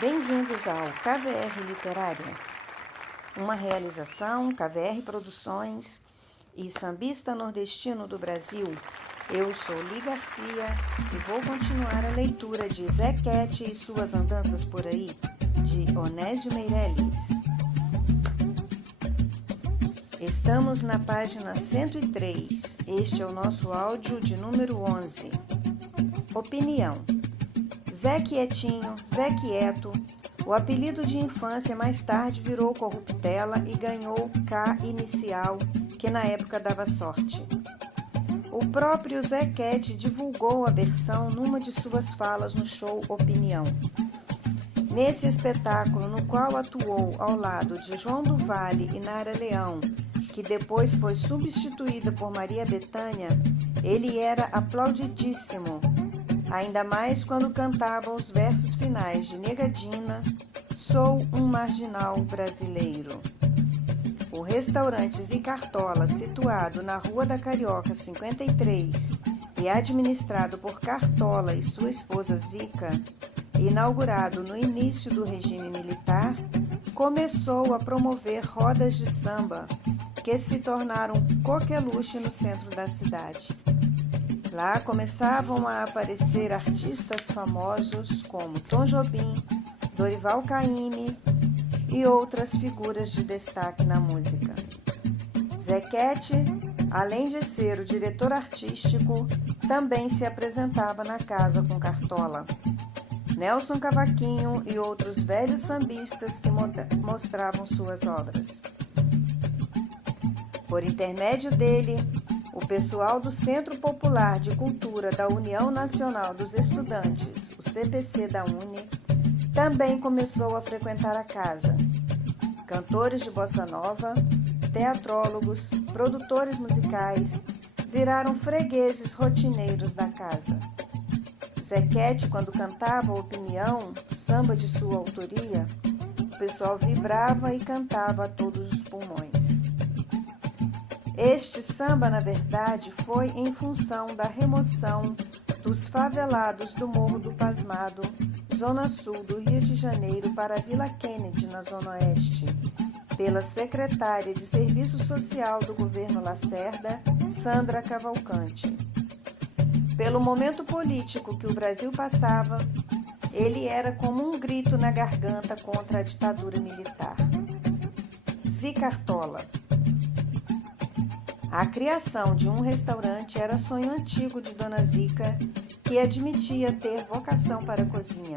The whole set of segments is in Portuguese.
Bem-vindos ao KVR Literária, uma realização KVR Produções e Sambista Nordestino do Brasil. Eu sou Li Garcia e vou continuar a leitura de Zequete e Suas Andanças por Aí, de Onésio Meireles. Estamos na página 103. Este é o nosso áudio de número 11. Opinião. Zé Quietinho, Zé Quieto, o apelido de infância mais tarde virou corruptela e ganhou K inicial, que na época dava sorte. O próprio Zequete divulgou a versão numa de suas falas no show Opinião. Nesse espetáculo, no qual atuou ao lado de João do Vale e Nara Leão, que depois foi substituída por Maria Bethânia, ele era aplaudidíssimo, ainda mais quando cantava os versos finais de Negadina, Sou um Marginal Brasileiro. O restaurante Zicartola, situado na Rua da Carioca 53 e administrado por Cartola e sua esposa Zica, inaugurado no início do regime militar, começou a promover rodas de samba, que se tornaram coqueluche no centro da cidade. Lá começavam a aparecer artistas famosos como Tom Jobim, Dorival Caymmi e outras figuras de destaque na música. Zequete, além de ser o diretor artístico, também se apresentava na casa com Cartola. Nelson Cavaquinho e outros velhos sambistas que mostravam suas obras. Por intermédio dele, o pessoal do Centro Popular de Cultura da União Nacional dos Estudantes, o CPC da UNE, também começou a frequentar a casa. Cantores de bossa nova, teatrólogos, produtores musicais viraram fregueses rotineiros da casa. Zequete, quando cantava Opinião, samba de sua autoria, o pessoal vibrava e cantava a todos os pulmões. Este samba, na verdade, foi em função da remoção dos favelados do Morro do Pasmado, zona sul do Rio de Janeiro, para a Vila Kennedy, na zona oeste, pela secretária de Serviço Social do governo Lacerda, Sandra Cavalcante. Pelo momento político que o Brasil passava, ele era como um grito na garganta contra a ditadura militar. Zicartola. A criação de um restaurante era sonho antigo de Dona Zica, que admitia ter vocação para a cozinha.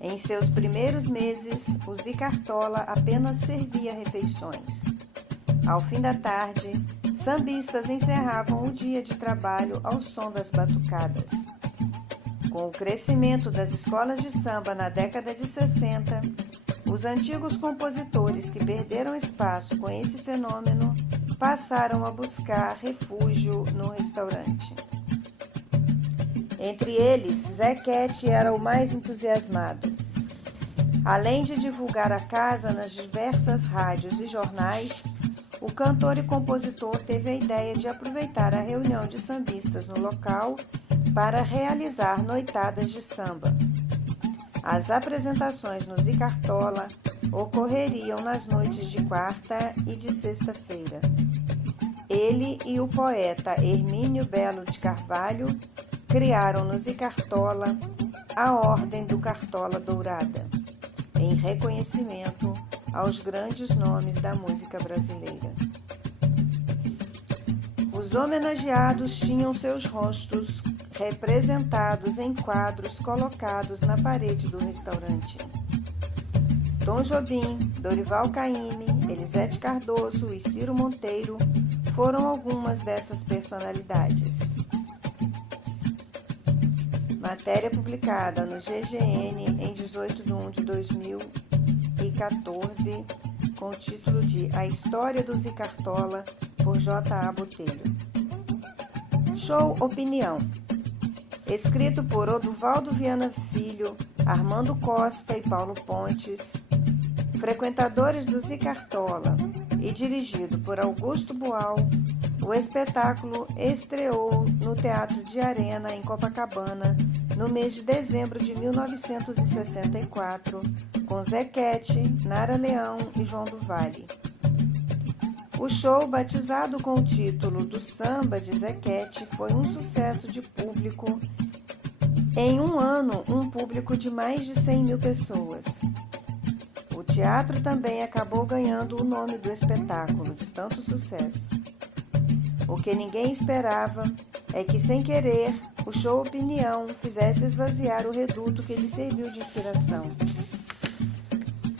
Em seus primeiros meses, o Zicartola apenas servia refeições. Ao fim da tarde, sambistas encerravam o dia de trabalho ao som das batucadas. Com o crescimento das escolas de samba na década de 60, os antigos compositores que perderam espaço com esse fenômeno passaram a buscar refúgio no restaurante. Entre eles, Zequete era o mais entusiasmado. Além de divulgar a casa nas diversas rádios e jornais, o cantor e compositor teve a ideia de aproveitar a reunião de sambistas no local para realizar noitadas de samba. As apresentações no Zicartola ocorreriam nas noites de quarta e de sexta-feira. Ele e o poeta Hermínio Belo de Carvalho criaram no Zicartola a Ordem do Cartola Dourada, em reconhecimento aos grandes nomes da música brasileira. Os homenageados tinham seus rostos representados em quadros colocados na parede do restaurante. Tom Jobim, Dorival Caymmi, Elisete Cardoso e Ciro Monteiro foram algumas dessas personalidades. Matéria publicada no GGN em 18 de 1 de 2014, com o título de A História do Zicartola, por J.A. Botelho. Show Opinião. Escrito por Oduvaldo Viana Filho, Armando Costa e Paulo Pontes, frequentadores do Zicartola, e dirigido por Augusto Boal, o espetáculo estreou no Teatro de Arena, em Copacabana, no mês de dezembro de 1964, com Zequete, Nara Leão e João do Vale. O show, batizado com o título do Samba de Zequete, foi um sucesso de público. Em um ano, um público de mais de 100 mil pessoas. O teatro também acabou ganhando o nome do espetáculo, de tanto sucesso. O que ninguém esperava é que, sem querer, o show Opinião fizesse esvaziar o reduto que lhe serviu de inspiração.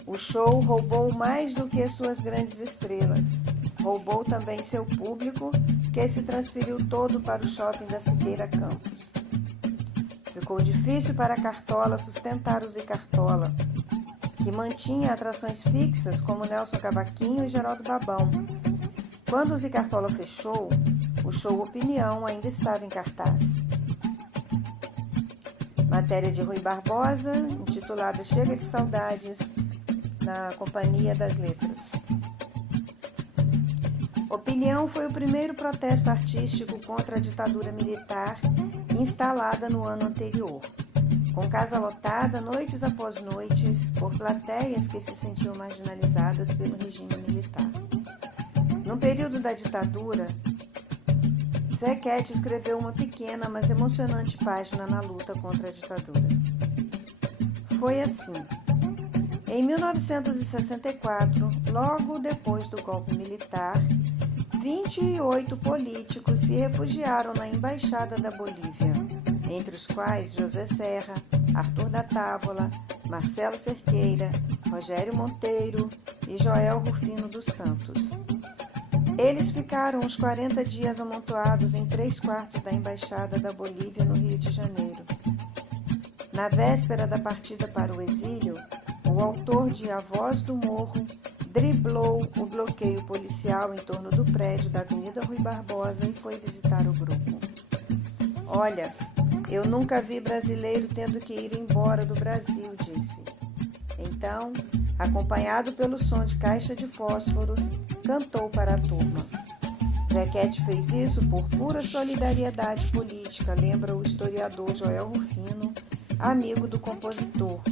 O show roubou mais do que suas grandes estrelas. Roubou também seu público, que se transferiu todo para o shopping da Siqueira Campos. Ficou difícil para a Cartola sustentar o Zicartola, que mantinha atrações fixas como Nelson Cavaquinho e Geraldo Babão. Quando o Zicartola fechou, o show Opinião ainda estava em cartaz. Matéria de Rui Barbosa, intitulada Chega de Saudades, na Companhia das Letras. Opinião foi o primeiro protesto artístico contra a ditadura militar instalada no ano anterior, com casa lotada noites após noites por plateias que se sentiam marginalizadas pelo regime militar. No período da ditadura, Zequete escreveu uma pequena, mas emocionante página na luta contra a ditadura. Foi assim. Em 1964, logo depois do golpe militar, 28 políticos se refugiaram na Embaixada da Bolívia, entre os quais José Serra, Arthur da Távola, Marcelo Cerqueira, Rogério Monteiro e Joel Rufino dos Santos. Eles ficaram uns 40 dias amontoados em 3/4 da Embaixada da Bolívia no Rio de Janeiro. Na véspera da partida para o exílio, o autor de A Voz do Morro driblou o bloqueio policial em torno do prédio da Avenida Rui Barbosa e foi visitar o grupo. Olha, eu nunca vi brasileiro tendo que ir embora do Brasil, disse. Então, acompanhado pelo som de caixa de fósforos, cantou para a turma. Zequete fez isso por pura solidariedade política, lembra o historiador Joel Rufino, amigo do compositor,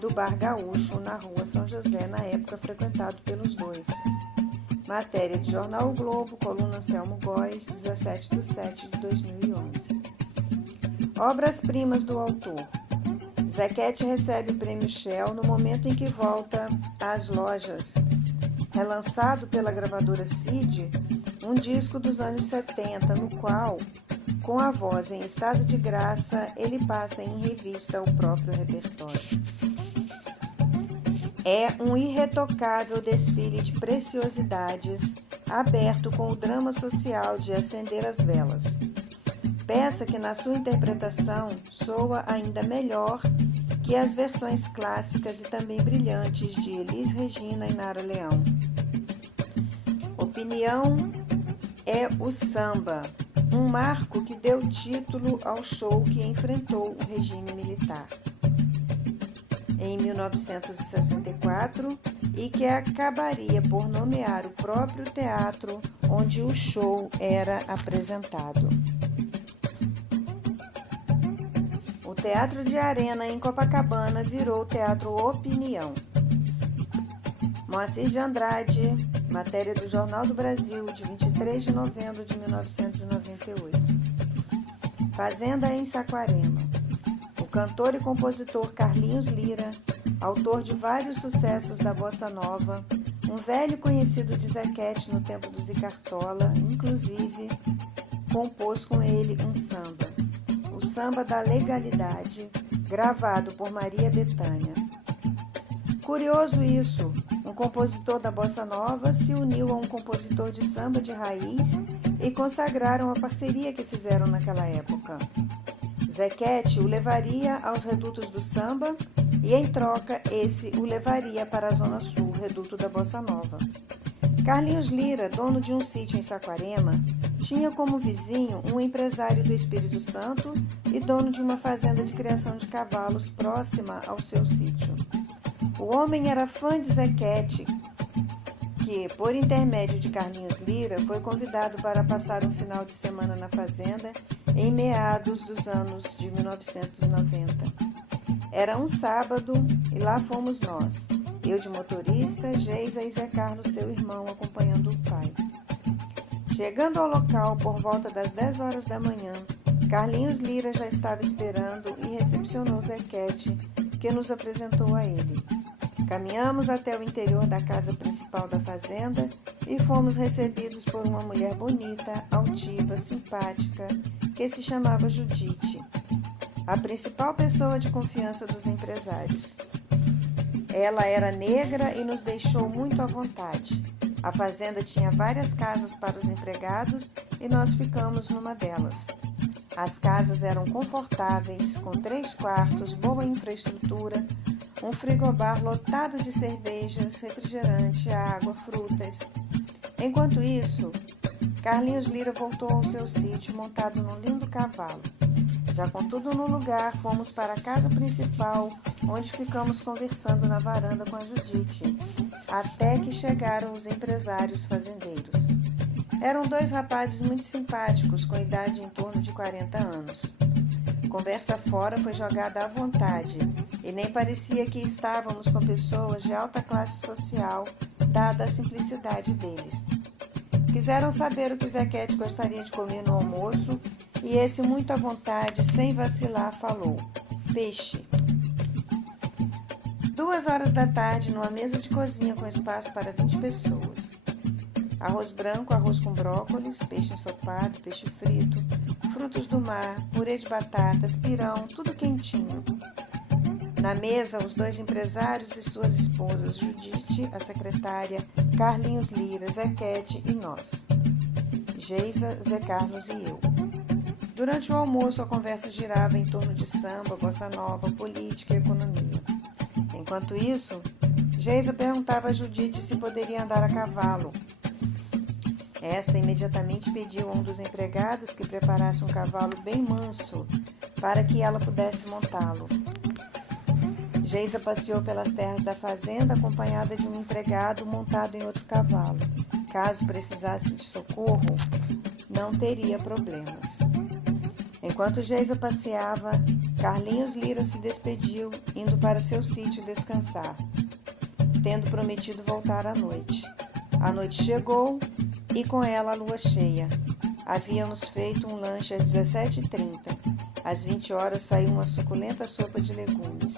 do Bar Gaúcho, na Rua São José, na época frequentado pelos dois. Matéria de Jornal O Globo, coluna Anselmo Góes, 17/7/2011. Obras-primas do autor. Zequete recebe o Prêmio Shell no momento em que volta às lojas. Relançado pela gravadora Cid, um disco dos anos 70, no qual, com a voz em estado de graça, ele passa em revista o próprio repertório. É um irretocável desfile de preciosidades, aberto com o drama social de Acender as Velas. Peça que, na sua interpretação, soa ainda melhor que as versões clássicas e também brilhantes de Elis Regina e Nara Leão. Opinião é o samba, um marco que deu título ao show que enfrentou o regime militar em 1964 e que acabaria por nomear o próprio teatro onde o show era apresentado. O Teatro de Arena, em Copacabana, virou o Teatro Opinião. Moacir de Andrade, matéria do Jornal do Brasil, de 23 de novembro de 1998. Fazenda em Saquarema. O cantor e compositor Carlinhos Lira, autor de vários sucessos da Bossa Nova, um velho conhecido de Zequete no tempo do Zicartola, inclusive, compôs com ele um samba, o Samba da Legalidade, gravado por Maria Bethânia. Curioso isso, um compositor da Bossa Nova se uniu a um compositor de samba de raiz e consagraram a parceria que fizeram naquela época. Zequete o levaria aos redutos do samba e, em troca, esse o levaria para a Zona Sul, reduto da Bossa Nova. Carlinhos Lira, dono de um sítio em Saquarema, tinha como vizinho um empresário do Espírito Santo e dono de uma fazenda de criação de cavalos próxima ao seu sítio. O homem era fã de Zequete, que, por intermédio de Carlinhos Lira, foi convidado para passar um final de semana na fazenda em meados dos anos de 1990. Era um sábado e lá fomos nós, eu de motorista, Geisa e Zé Carlos, seu irmão, acompanhando o pai. Chegando ao local por volta das 10 horas da manhã, Carlinhos Lira já estava esperando e recepcionou Zequete, que nos apresentou a ele. Caminhamos até o interior da casa principal da fazenda e fomos recebidos por uma mulher bonita, altiva, simpática, que se chamava Judite, a principal pessoa de confiança dos empresários. Ela era negra e nos deixou muito à vontade. A fazenda tinha várias casas para os empregados e nós ficamos numa delas. As casas eram confortáveis, com 3 quartos, boa infraestrutura, um frigobar lotado de cervejas, refrigerante, água, frutas. Enquanto isso, Carlinhos Lira voltou ao seu sítio montado num lindo cavalo. Já com tudo no lugar, fomos para a casa principal, onde ficamos conversando na varanda com a Judite, até que chegaram os empresários fazendeiros. Eram 2 rapazes muito simpáticos, com idade em torno de 40 anos. Conversa fora foi jogada à vontade, e nem parecia que estávamos com pessoas de alta classe social, dada a simplicidade deles. Quiseram saber o que Zequete gostaria de comer no almoço, e esse, muito à vontade, sem vacilar, falou: peixe. 2 horas da tarde, numa mesa de cozinha com espaço para 20 pessoas. Arroz branco, arroz com brócolis, peixe ensopado, peixe frito, frutos do mar, purê de batatas, pirão, tudo quentinho. Na mesa, os 2 empresários e suas esposas, Judite, a secretária, Carlinhos Lira, Zequete e nós, Geisa, Zé Carlos e eu. Durante o almoço, a conversa girava em torno de samba, bossa nova, política e economia. Enquanto isso, Geisa perguntava a Judite se poderia andar a cavalo. Esta imediatamente pediu a um dos empregados que preparasse um cavalo bem manso para que ela pudesse montá-lo. Geisa passeou pelas terras da fazenda acompanhada de um empregado montado em outro cavalo. Caso precisasse de socorro, não teria problemas. Enquanto Geisa passeava, Carlinhos Lira se despediu, indo para seu sítio descansar, tendo prometido voltar à noite. A noite chegou e com ela a lua cheia. Havíamos feito um lanche às 17h30. Às 20 horas saiu uma suculenta sopa de legumes.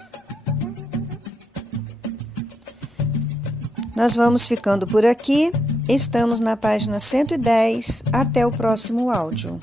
Nós vamos ficando por aqui. Estamos na página 110. Até o próximo áudio.